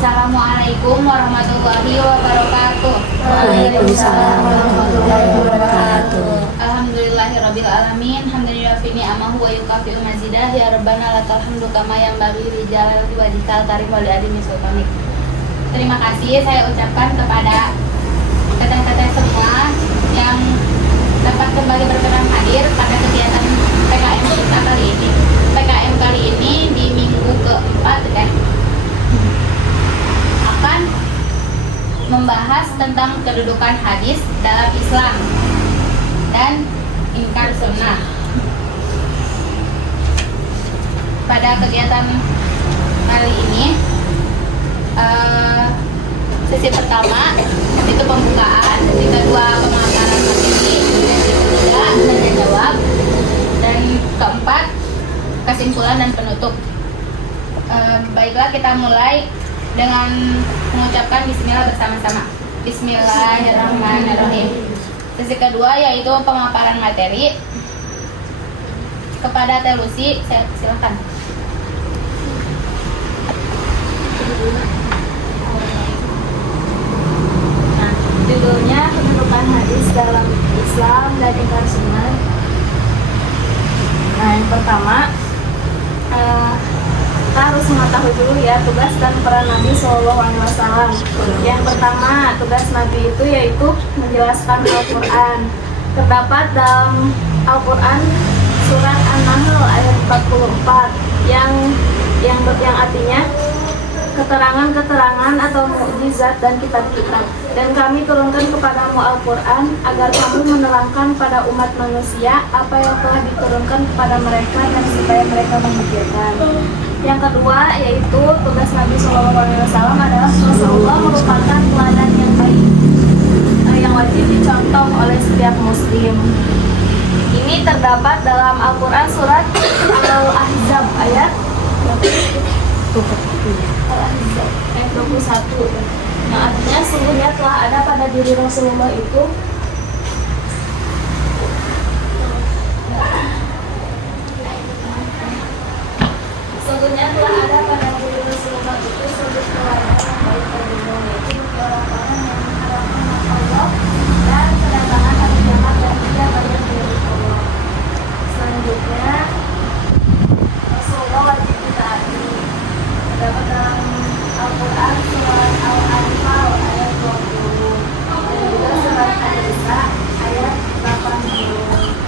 Assalamualaikum warahmatullahi wabarakatuh. Waalaikumsalam warahmatullahi wabarakatuh. Alhamdulillahirabbil alamin. Hamdalillah fi ni'amahu wa yukafi'u mazidah. Ya rabbana lakal hamdu kama yanbaghi li jalali wajhikal karim wa li azimi sultanik. Terima kasih saya ucapkan kepada teteh-teteh semua yang dapat kembali berkenan hadir pada kegiatan PKM kita kali ini. PKM kali ini di minggu keempat akan membahas tentang kedudukan hadis dalam Islam dan inkar sunnah. Pada kegiatan kali ini sesi pertama itu pembukaan, sesi kedua pemaparan materi, sesi ketiga tanya jawab, dan keempat kesimpulan dan penutup. Baiklah, kita mulai dengan mengucapkan bismillah bersama-sama. Bismillahirrahmanirrahim. Sesi kedua yaitu pemaparan materi. Kepada Teh Lucy, saya silakan. Nah, judulnya kedudukan hadis dalam Islam dan inkar sunnah. Nah, yang pertama kita harus mengetahui dulu ya tugas dan peran Nabi SAW. Yang pertama, tugas Nabi itu yaitu menjelaskan Al-Quran. Terdapat dalam Al-Quran surat An-Nahl ayat 44 yang artinya keterangan-keterangan atau mukjizat dan kitab-kitab. Dan kami turunkan kepadamu Al-Quran agar kamu menerangkan pada umat manusia apa yang telah diturunkan kepada mereka dan supaya mereka memikirkan. Yang kedua yaitu tugas Nabi SAW adalah Rasulullah merupakan teladan yang baik yang wajib dicontoh oleh setiap muslim. Ini terdapat dalam Al-Quran surat Al-Ahzab ayat 21. Nah, artinya sungguhnya telah ada pada diri Rasulullah itu sungguh teladan yang baik bagimu, yaitu orang-orang yang mengharapkan Allah dan kedatangan hari kiamat dan tidak bagian dari Allah. Selanjutnya Rasulullah wajib ditaati. Terdapat dalam Al-Quran surat Al-Anfal ayat 20 dan juga surat An-Nisa ayat 80.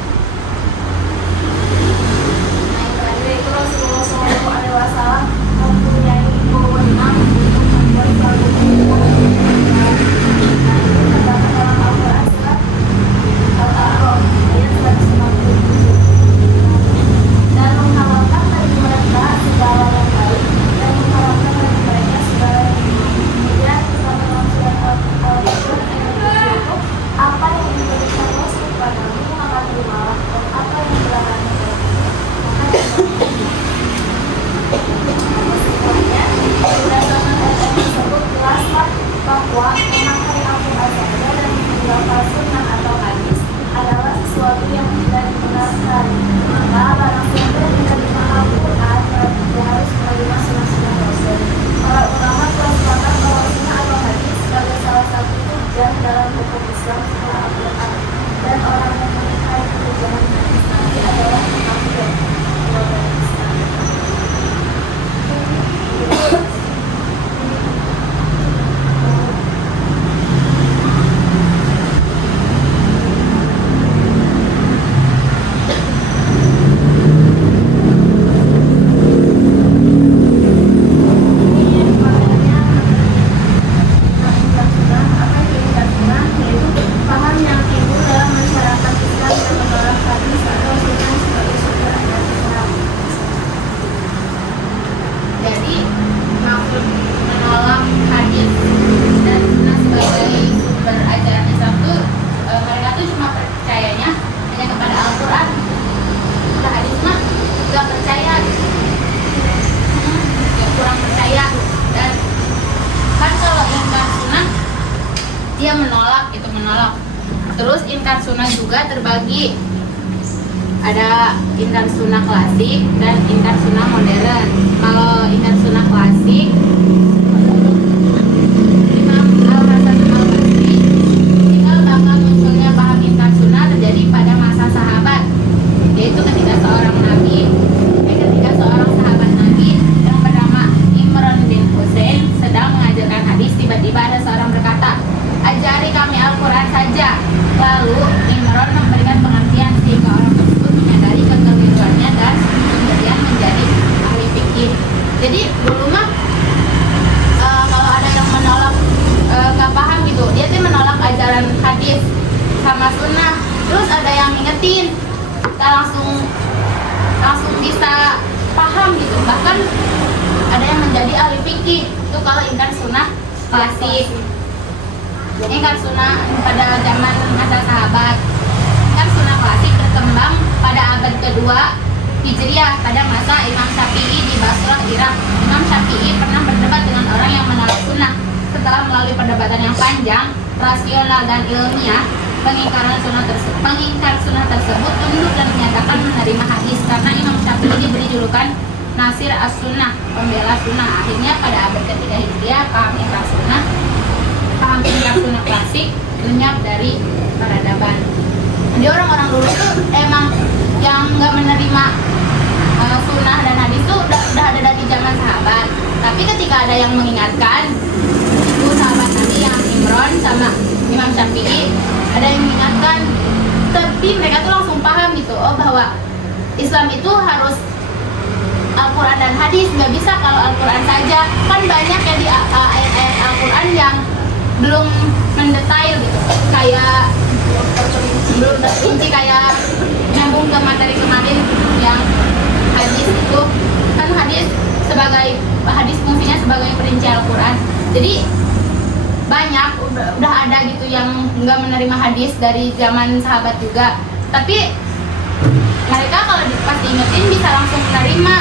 Nah, yang terakhir itu Rasulullah SAW mempunyai wewenang untuk membuat suatu hukum. Nah, itu terdapat dalam Al-Quran surat Al-A'raf ayat 157. Dan menghalalkan bagi mereka segala yang baik dan menghalalkan bagi mereka segala yang buruk. Kemudian terdapat dalam surat Al-Baqarah ayat 7 apa yang diberikan Rasul padamu maka terimalah, dan apa yang dilarang maka kesimpulannya, berdasarkan ayat tersebut jelaslah bahwa memakai Al-Quran saja dan menghilangkan sunnah atau hadis adalah sesuatu yang tidak dibenarkan. Maka barang siapa yang menerima Al-Quran dia harus menerima sunnah Rasul. Para ulama telah sepakat bahwa sunnah atau hadis sebagai salah satu hujah dalam hukum Islam setelah Al-Quran, dan orang yang mengingkari kehujahan hadis nanti adalah kafir. Jadi maksud menolak hadis dan sunnah sebagai sumber ajaran Islam itu mereka tuh cuma percayanya hanya kepada Al-Quran. Udah hadis mah nggak percaya, ya kurang percaya. Dan kan kalau inkar sunnah dia menolak, itu menolak. Terus inkar sunnah juga terbagi, ada inkar sunnah klasik dan inkar sunnah modern. Kalau inkar sunnah klasik tiba-tiba ada seorang berkata, "Ajari kami Al-Quran saja." Lalu Imron memberikan pengertian sehingga orang tersebut menyadari kekeliruannya dan kemudian menjadi ahli fikih. Jadi dulu mah kalau ada yang menolak nggak paham gitu, dia tuh menolak ajaran hadis sama sunnah, terus ada yang ngingetin, kita langsung bisa paham gitu. Bahkan ada yang menjadi ahli fikih itu kalau ingkar sunnah klasik, ingkar sunnah pada zaman masa sahabat. Ingkar sunnah klasik berkembang pada abad kedua Hijriah pada masa Imam Syafi'i di Basrah, Irak. Imam Syafi'i pernah berdebat dengan orang yang menolak sunnah. Setelah melalui perdebatan yang panjang, rasional dan ilmiah, pengingkar sunnah tersebut tunduk dan menyatakan menerima hadis karena Imam Syafi'i diberi julukan Nasir as-Sunnah, pembela sunnah. Akhirnya pada abad ketiga Hijriah, paham ingkar sunnah klasik lenyap dari peradaban. Jadi orang-orang dulu tuh emang yang nggak menerima sunnah dan hadis tuh udah ada dari zaman sahabat. Tapi ketika ada yang mengingatkan, itu sahabat Nabi yang Imron sama Imam Syafi'i, ada yang mengingatkan, tapi mereka tuh langsung paham gitu, oh bahwa Islam itu harus Al-Quran dan hadis, nggak bisa kalau Al-Quran saja. Kan banyak ya di ayat-ayat Al-Quran yang belum mendetail gitu, kayak belum terperinci, kayak nyambung ke materi kemarin yang hadis itu kan hadis fungsinya sebagai perinci Al-Quran. Jadi banyak udah ada gitu yang nggak menerima hadis dari zaman sahabat juga, tapi mereka kalau pas diingetin bisa langsung menerima.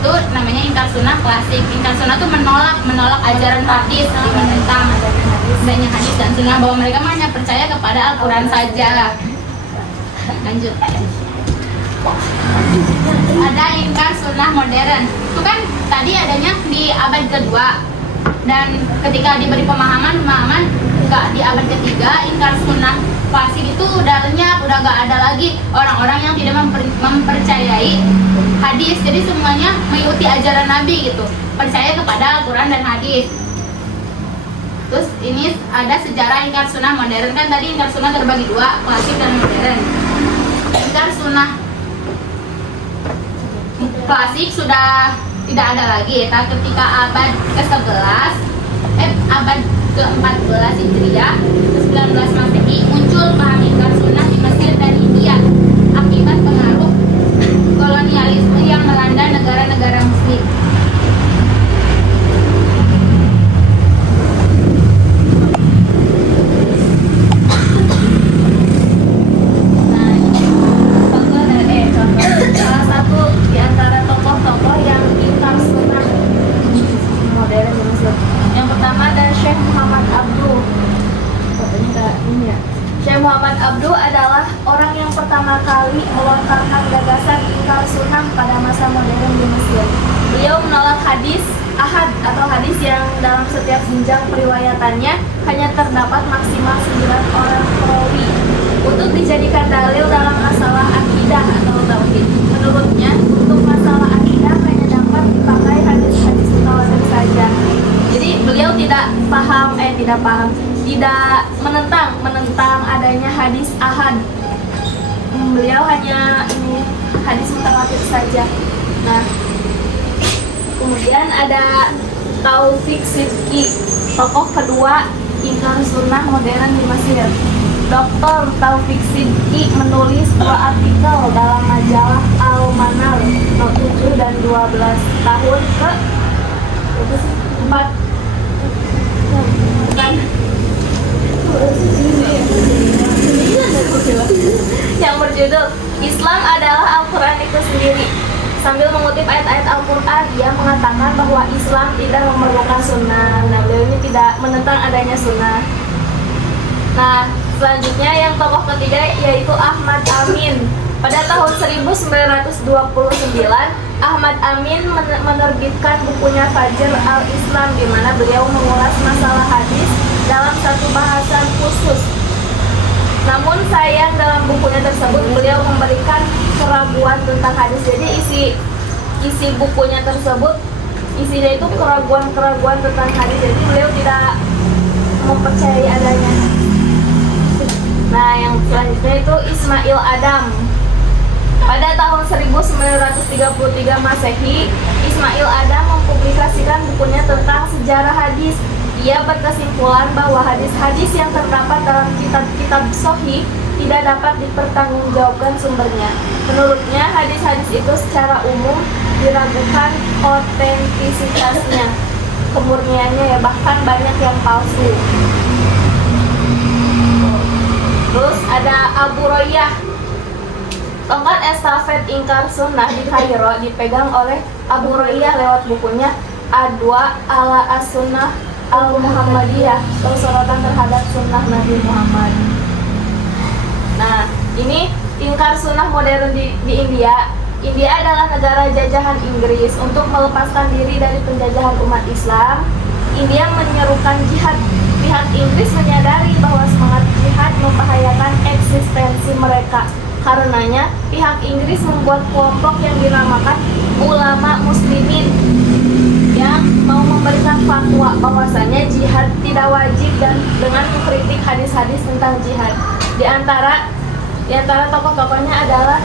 Itu namanya ingkar sunnah klasik. Ingkar sunnah tuh menolak ajaran hadis, menentang adanya hadis dan sunnah, bahwa mereka hanya percaya kepada Al-Quran saja. Lanjut. Ada ingkar sunnah modern. Itu kan tadi adanya di abad kedua, dan ketika diberi pemahaman nggak di abad ketiga, ingkar sunnah klasik itu udah lenyap, udah nggak ada lagi orang-orang yang tidak mempercayai hadis. Jadi semuanya mengikuti ajaran Nabi gitu, percaya kepada Al-Quran dan hadis. Terus ini ada sejarah ingkar sunnah modern. Kan tadi ingkar sunnah terbagi dua, klasik dan modern. Ingkar sunnah klasik sudah tidak ada lagi, tapi ketika abad ke-11 abad ke-14 Hijriah, ke-19 Masehi, muncul paham ingkar sunnah di Mesir dan India akibat pengaruh kolonialisme yang melanda negara-negara muslim. Salah satu di antara tokoh-tokoh yang ingkar sunnah modern di Mesir, yang pertama ada Syekh Muhammad Abduh. Syekh Muhammad Abduh adalah orang yang pertama kali melontarkan gagasan ingkar sunnah pada masa modern di Mesir. Beliau menolak hadis ahad atau hadis yang dalam setiap jenjang periwayatannya hanya terdapat maksimal 9 orang perawi untuk dijadikan dalil dalam masalah akidah atau tauhid. Menurutnya, untuk masalah akidah hanya dapat dipakai hadis-hadis mutawatir saja. Jadi beliau tidak menentang adanya hadis ahad. Beliau hanya hadis mutawatir saja. Nah, kemudian ada Taufik Sidki, tokoh kedua ingkar sunnah modern di Mesir. Dr. Taufik Sidki menulis 2 artikel dalam majalah Al-Manar nomor 7 dan 12 tahun ke-4 yang berjudul Islam adalah Al-Quran itu sendiri. Sambil mengutip ayat-ayat Al-Quran, dia mengatakan bahwa Islam tidak memerlukan sunnah. Nah, beliau ini tidak menentang adanya sunnah. Nah, selanjutnya yang tokoh ketiga yaitu Ahmad Amin. Pada tahun 1929, Ahmad Amin menerbitkan bukunya Fajr al-Islam, di mana beliau mengulas masalah hadis dalam satu bahasan khusus. Namun sayang, dalam bukunya tersebut beliau memberikan keraguan tentang hadis. Jadi isi bukunya tersebut isinya itu keraguan-keraguan tentang hadis, jadi beliau tidak mempercayai adanya. Nah, yang selanjutnya itu Ismail Adam. Pada tahun 1933 Masehi, Ismail Adam mempublikasikan bukunya tentang sejarah hadis. Ia berkesimpulan bahwa hadis-hadis yang terdapat dalam kitab-kitab sahih tidak dapat dipertanggungjawabkan sumbernya. Menurutnya, hadis-hadis itu secara umum diragukan otentisitasnya, kemurniannya ya, bahkan banyak yang palsu. Terus ada Abu Royah. Tongkat estafet ingkar sunnah di Kairo dipegang oleh Abu Royah lewat bukunya Adwa ala as-Sunnah al-Muhammadiyah, atau sorotan terhadap sunnah Nabi Muhammad. Nah, ini ingkar sunnah modern di India. India adalah negara jajahan Inggris. Untuk melepaskan diri dari penjajahan umat Islam, India menyerukan jihad. Pihak Inggris menyadari bahwa semangat jihad membahayakan eksistensi mereka. Karenanya, pihak Inggris membuat kelompok yang dinamakan ulama muslimin yang mau memberikan fatwa bahwasanya jihad tidak wajib, dan dengan mengkritik hadis-hadis tentang jihad. Di antara tokoh-tokohnya adalah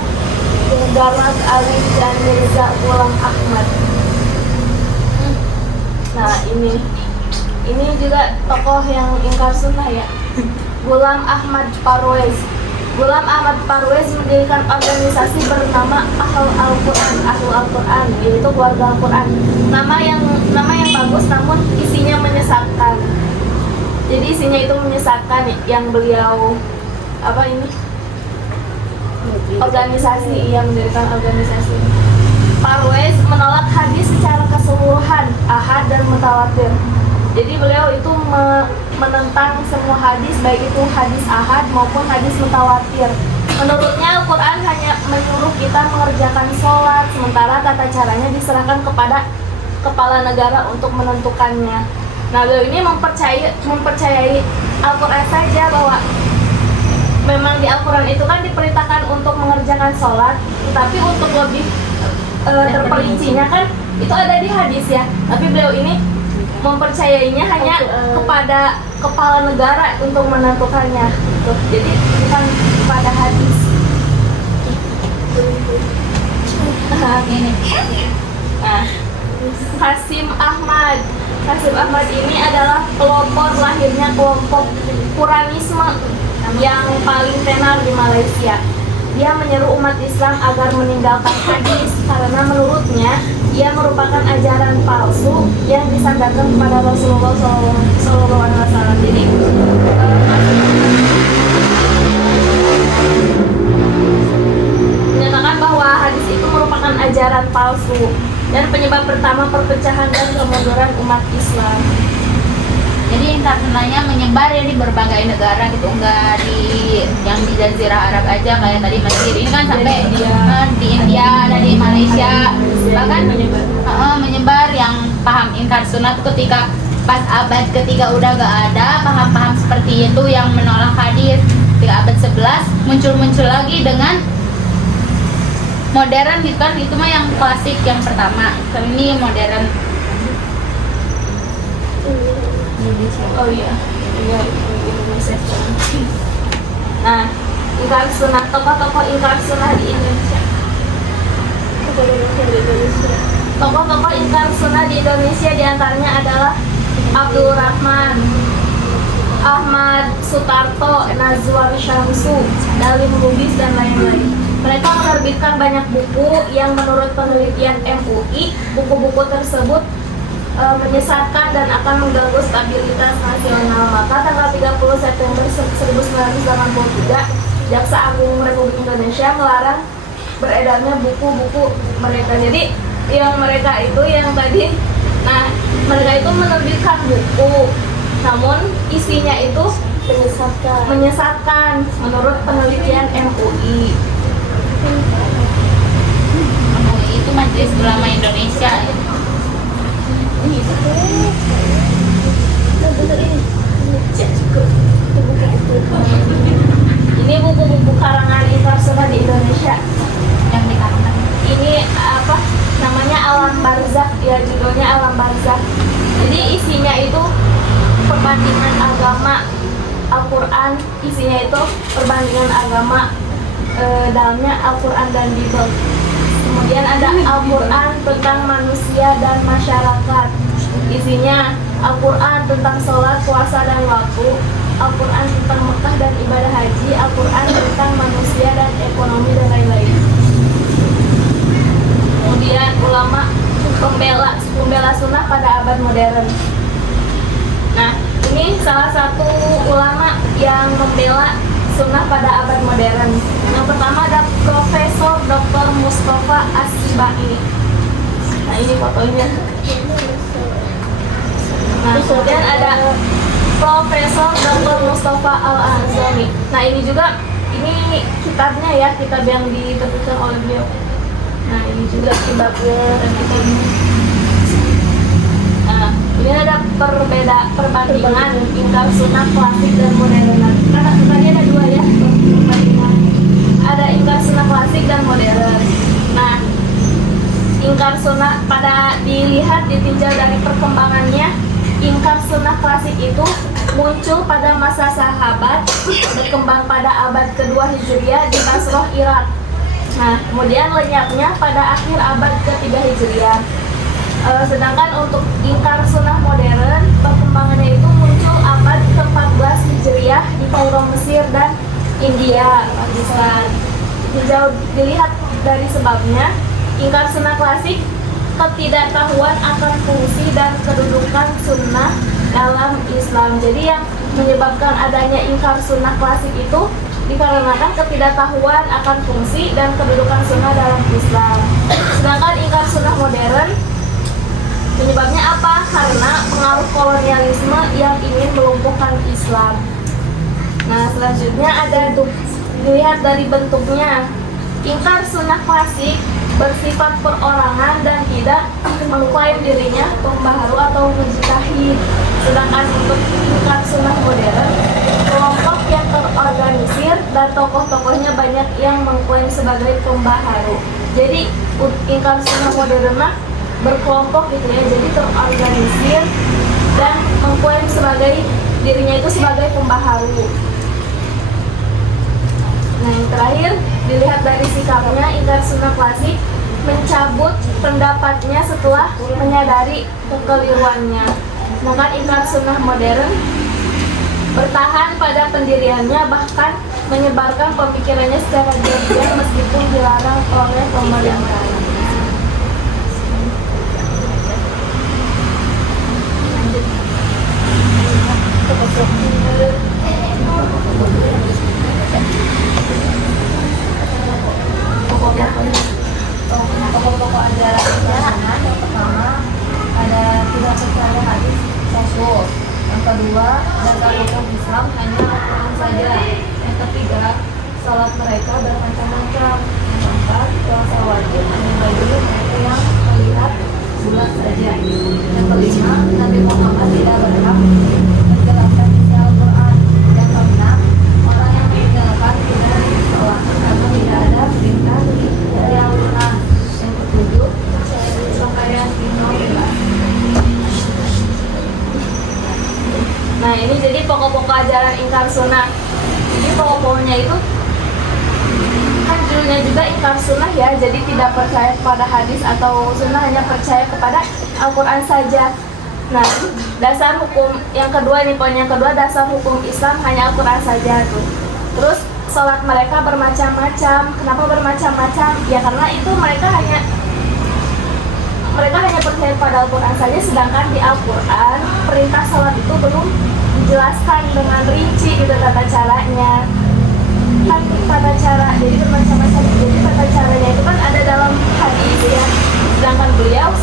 Garlat Ali dan Mirza Ghulam Ahmad. Nah, ini juga tokoh yang ingkar sunnah ya. Ghulam Ahmad Parwez. Ghulam Ahmad Parwez mendirikan organisasi bernama Ahlul Al-Quran, yaitu keluarga Al-Quran. Nama yang bagus, namun isinya menyesatkan. Jadi isinya itu menyesatkan, yang beliau mendirikan organisasi. Parwez menolak hadis secara keseluruhan, ahad dan mutawatir. Jadi beliau itu menentang semua hadis, baik itu hadis ahad maupun hadis mutawatir. Menurutnya Al-Quran hanya menyuruh kita mengerjakan sholat, sementara tata caranya diserahkan kepada kepala negara untuk menentukannya. Nah, beliau ini mempercayai Al-Quran saja, bahwa memang di Al-Quran itu kan diperintahkan untuk mengerjakan sholat, tapi untuk lebih terperincinya kan itu ada di hadis ya. Tapi beliau ini mempercayainya hanya kepada kepala negara untuk menentukannya. Jadi bukan pada hadis. Nah, Qasim Ahmad ini adalah pelopor lahirnya kelompok Quranisme yang paling tenar di Malaysia. Dia menyeru umat Islam agar meninggalkan hadis karena menurutnya ia merupakan ajaran palsu yang disandarkan kepada Rasulullah SAW. Jadi menyatakan bahwa hadis itu merupakan ajaran palsu dan penyebab pertama perpecahan dan kemunduran umat Islam. Jadi ingkar sunnahnya menyebar ya di berbagai negara gitu, enggak yang di Jazirah Arab aja kayak tadi Mesir. Ini kan sampai di India, ada di Malaysia, bahkan menyebar yang paham ingkar sunnah ketika pas abad ketiga udah gak ada paham-paham seperti itu yang menolak hadis. Ketika abad 11 muncul lagi dengan modern gitu kan, itu mah yang klasik yang pertama. Ini modern. Oh iya, Indonesia. Nah, ingkar sunnah, tokoh-tokoh ingkar sunnah di Indonesia. Tokoh-tokoh ingkar sunnah di Indonesia diantaranya adalah Abdul Rahman, Ahmad Sutarto, Nazwar Syamsu, Dalim Lubis, dan lain-lain. Mereka menerbitkan banyak buku yang menurut penelitian MUI, buku-buku tersebut menyesatkan dan akan mengganggu stabilitas nasional. Maka tanggal 30 September 1983, Jaksa Agung Republik Indonesia melarang beredarnya buku-buku mereka. Jadi yang mereka itu yang tadi, nah mereka itu menerbitkan buku, namun isinya itu menyesatkan menurut penelitian MUI. MUI itu Majelis Ulama Indonesia. Ini buku-buku karangan ingkar sunnah di Indonesia Yang dikarangkan ini namanya Alam Barzakh ya, judulnya Alam itu perbandingan agama. Al-Quran isinya itu perbandingan agama, dalamnya Al-Quran dan Bible. Kemudian ada Al-Quran tentang manusia dan masyarakat, isinya Al-Quran tentang sholat, puasa, dan waktu, Al-Quran tentang Mekah dan ibadah haji, Al-Quran tentang manusia dan ekonomi, dan lain-lain. Kemudian ulama pembela sunnah pada abad modern. Nah, ini salah satu ulama yang membela sunnah pada abad modern. Yang pertama ada Profesor Dr. Mustafa As-Sibai. Nah, ini fotonya. Nah, kemudian ada Profesor Dr. Mustafa Al-Azami. Nah, ini juga kitabnya ya, kitab yang diterbitkan oleh beliau. Nah, ini juga kitabnya dan kitabnya. Nah, ini ada perbandingan ingkar sunnah klasik dan modern. Karena tadi ada dua ya perbandingan. Ada ingkar sunnah klasik dan modern. Nah, ingkar sunnah pada ditinjau dari perkembangannya, ingkar sunnah klasik itu muncul pada masa sahabat, berkembang pada abad kedua Hijriah di Basrah, Irak. Nah, kemudian lenyapnya pada akhir abad ketiga Hijriah. Sedangkan untuk ingkar sunnah modern, perkembangannya itu muncul abad ke-14 Hijriah di Kairo, Mesir, dan India, Pakistan. Jauh dilihat dari sebabnya, ingkar sunnah klasik ketidaktahuan akan fungsi dan kedudukan sunnah dalam Islam. Jadi yang menyebabkan adanya ingkar sunnah klasik itu dikarenakan ketidaktahuan akan fungsi dan kedudukan sunnah dalam Islam. Sedangkan ingkar sunnah modern penyebabnya apa? Karena pengaruh kolonialisme yang ingin melumpuhkan Islam. Nah, selanjutnya ada dilihat dari bentuknya. Ingkar sunnah klasik bersifat perorangan dan tidak mengklaim dirinya pembaharu atau mujtahid. Sedangkan untuk ingkar sunnah modern, kelompok yang terorganisir dan tokoh-tokohnya banyak yang mengklaim sebagai pembaharu. Jadi ingkar sunnah modern berkelompok gitu ya, jadi terorganisir dan mengklaim sebagai dirinya itu sebagai pembaharu. Nah, yang terakhir dilihat dari sikapnya, ingkar sunnah klasik mencabut pendapatnya setelah menyadari kekeliruannya. Sedangkan ingkar sunnah modern bertahan pada pendiriannya, bahkan menyebarkan pemikirannya secara diam-diam meskipun dilarang oleh pemerintah. Pokok-pokok ajaran yang pertama ada tidak percaya hadis Rasul. Yang kedua, dasar hukum Islam hanya Al-Quran saja. Yang ketiga, salat mereka bermacam-macam. Yang keempat, puasa wajib hanya bagi mereka yang melihat bulan saja. Yang kelima, Nabi Muhammad tidak berhak menjelaskan isi Al-Quran. Yang keenam, orang yang meninggalkan tidak sholat atau tidak ada perintah dari Al-Quran. Yang ketujuh, pakaian minoritas. Nah, ini jadi pokok-pokok ajaran ingkar sunnah. Jadi pokok-pokoknya itu kan judulnya juga ingkar sunnah ya, jadi tidak percaya kepada hadis atau sunnah, hanya percaya kepada Al-Quran saja. Nah, dasar hukum yang kedua nih, poin yang kedua, dasar hukum Islam hanya Al-Quran saja tuh. Terus sholat mereka bermacam-macam. Kenapa bermacam-macam? Ya karena itu mereka hanya percaya pada Al-Quran saja, sedangkan di Al-Quran perintah sholat itu belum dijelaskan dengan rinci gitu tata caranya. Kan tata cara, jadi bermacam-macam. Jadi tata caranya itu kan ada dalam hadis ya.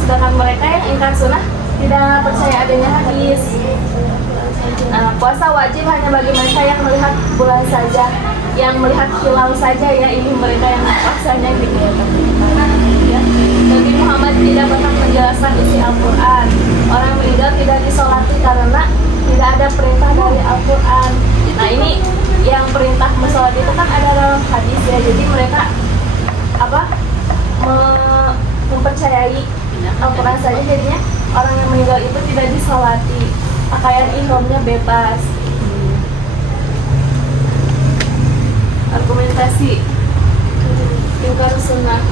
Sedangkan mereka yang ingkar sunnah tidak percaya adanya hadis. Nah, puasa wajib hanya bagi mereka yang melihat bulan saja, yang melihat hilal saja ya, ini mereka yang paksanya gitu ya. Nabi Muhammad tidak pernah menjelaskan isi Al-Quran. Orang meninggal tidak disolati karena tidak ada perintah dari Al-Quran. Nah, ini yang perintah mensolat itu kan ada dalam hadis ya. Jadi mereka mempercayai Al-Quran saja, jadinya orang yang meninggal itu tidak disolati. pakaian ihramnya bebas. Argumentasi ingkar sunnah.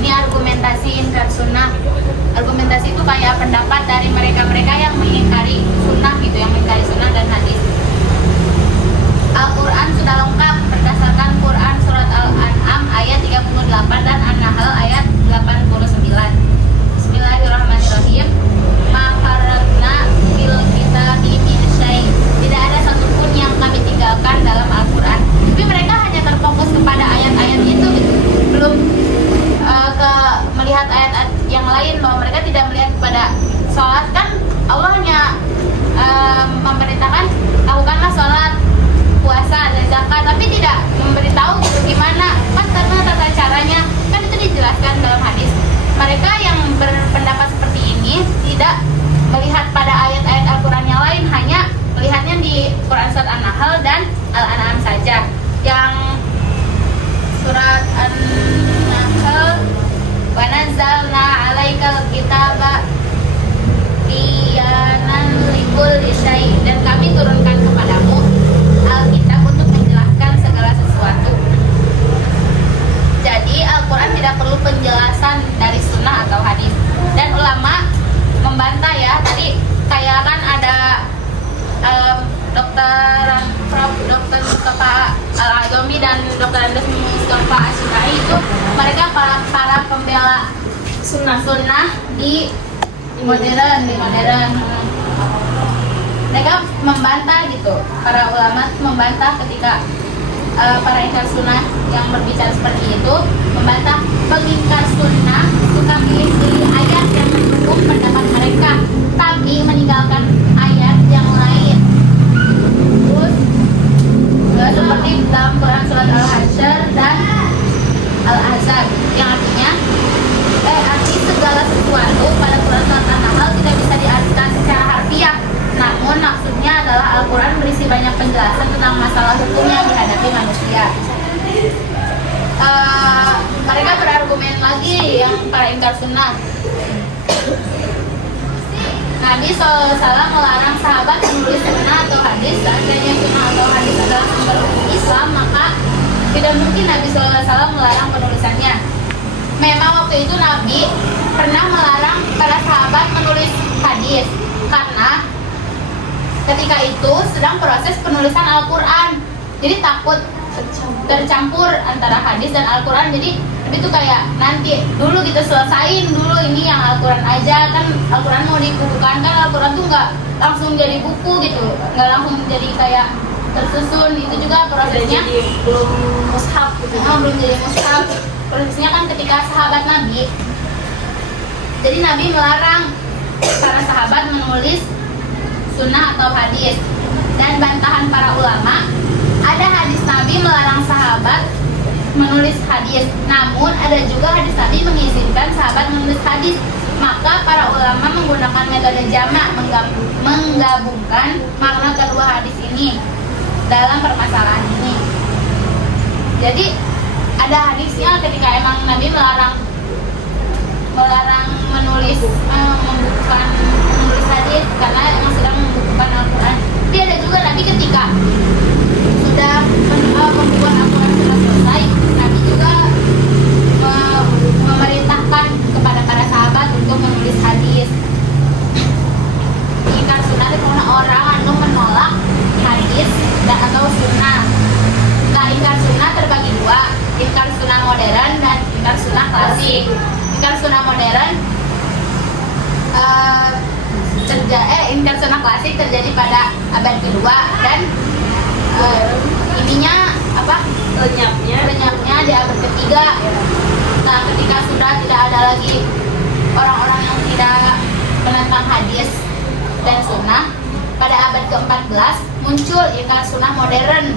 Ini argumentasi ingkar sunnah. Argumentasi itu kayak pendapat dari mereka-mereka yang mengingkari sunnah gitu, yang mengingkari sunnah dan hadis. Al-Quran sudah lengkap berdasarkan Quran surat Al-An'am ayat 38 dan An-Nahl ayat 89. Bismillahirrahmanirrahim. Ma farratna fil kitabi min syai'. Tidak ada satupun yang kami tinggalkan dalam Al-Quran. Tapi mereka hanya terfokus kepada ayat-ayat itu gitu. Belum ke melihat ayat-ayat yang lain, bahwa mereka tidak melihat kepada sholat. Kan Allah hanya memerintahkan lakukanlah sholat, puasa, dan zakat, tapi tidak memberitahu gitu gimana kan karena tata caranya kan itu dijelaskan dalam hadis. Mereka yang berpendapat seperti ini tidak melihat pada ayat-ayat Al-Quran yang lain, hanya melihatnya di Quran surat An-Nahl dan Al-An'am saja. Yang surat An-Nahl, wa nazzalna 'alaikal kitaba tibyanan likulli syai', dan kami turunkan kepadamu Alkitab untuk menjelaskan segala sesuatu. Jadi Al-Quran tidak perlu penjelasan dari sunnah atau hadis. Dan ulama membantah ya, tadi kayak kan ada Dr. Mustafa Al-Azami dan Dr. Andes Mustafa Asy'ari, itu mereka para pembela sunnah di modern. Mereka membantah gitu, para ulama membantah ketika para ingkar sunnah yang berbicara seperti itu membantah. Pengingkar sunnah suka pilih-pilih ayat yang mendukung pendapat mereka, tapi meninggalkan ayat yang lain. Terus seperti dalam Quran surat Al-Hasyr dan Al-Ahzab, yang artinya arti segala sesuatu pada Quran surat An-Nahl tidak bisa diartikan secara harfiah. Namun maksudnya adalah Al-Quran berisi banyak penjelasan tentang masalah hukum yang dihadapi manusia. Mereka berargumen lagi yang para ingkar sunnah. Nabi SAW melarang sahabat menulis sunnah atau hadis. Seandainya sunnah atau hadis adalah sumber hukum Islam, maka tidak mungkin Nabi SAW melarang penulisannya. Memang waktu itu Nabi pernah melarang para sahabat menulis hadis karena ketika itu sedang proses penulisan Al-Quran, jadi takut tercampur antara hadis dan Al-Quran. Jadi itu kayak nanti dulu kita selesain dulu ini yang Al-Quran aja, kan Al-Quran mau dibukukan, kan Al-Quran tuh nggak langsung jadi buku gitu, nggak langsung jadi kayak tersusun. Itu juga prosesnya belum mushaf gitu. Belum jadi mushaf. Prosesnya kan ketika sahabat Nabi, jadi Nabi melarang para sahabat menulis sunnah atau hadis. Dan bantahan para ulama, ada hadis Nabi melarang sahabat menulis hadis, namun ada juga hadis Nabi mengizinkan sahabat menulis hadis. Maka para ulama menggunakan metode jamak, menggabungkan makna kedua hadis ini dalam permasalahan ini. Jadi ada hadisnya ketika emang Nabi melarang menulis membukukan menulis hadis karena emang sedang membukukan Al-Quran. Tapi ada juga Nabi ketika sudah membukukan Al-Quran sudah selesai, Nabi juga memerintahkan kepada para sahabat untuk menulis hadis. Ingkar sunnah itu orang anu menolak hadis dan atau sunnah. Nah, ingkar sunnah terbagi dua, ingkar sunnah modern dan ingkar sunnah klasik. Ingkar sunnah modern ingkar sunnah klasik terjadi pada abad kedua dan ininya apa lenyapnya di abad ketiga. Nah, ketika sudah tidak ada lagi orang-orang yang tidak menentang hadis dan sunnah, pada abad ke-14 muncul ingkar sunnah modern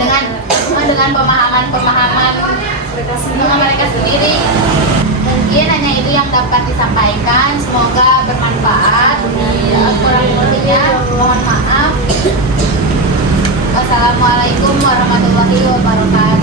dengan pemahaman mereka sendiri. Mungkin hanya itu yang dapat disampaikan. Semoga bermanfaat. Wassalamualaikum warahmatullahi wabarakatuh.